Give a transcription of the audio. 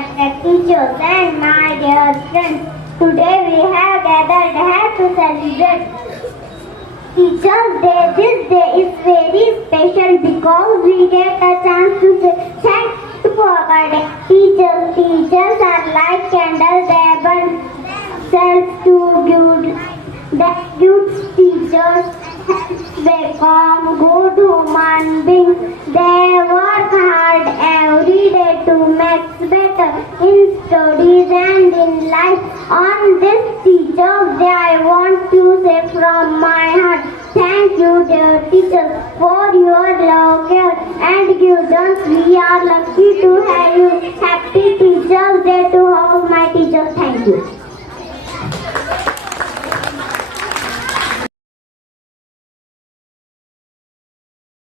respected teachers and my dear friends. Today we have gathered here to celebrate Teachers Day. This day is very special because we get a chance to say thanks to our teachers. Teachers are like candles, they burn themselves to good teachers become good human beings. They work hard every day to make better in studies and in life. On this Teachers Day, I want to say from my heart, thank you, dear teachers, for your love, care, and guidance. We are lucky to have you. Happy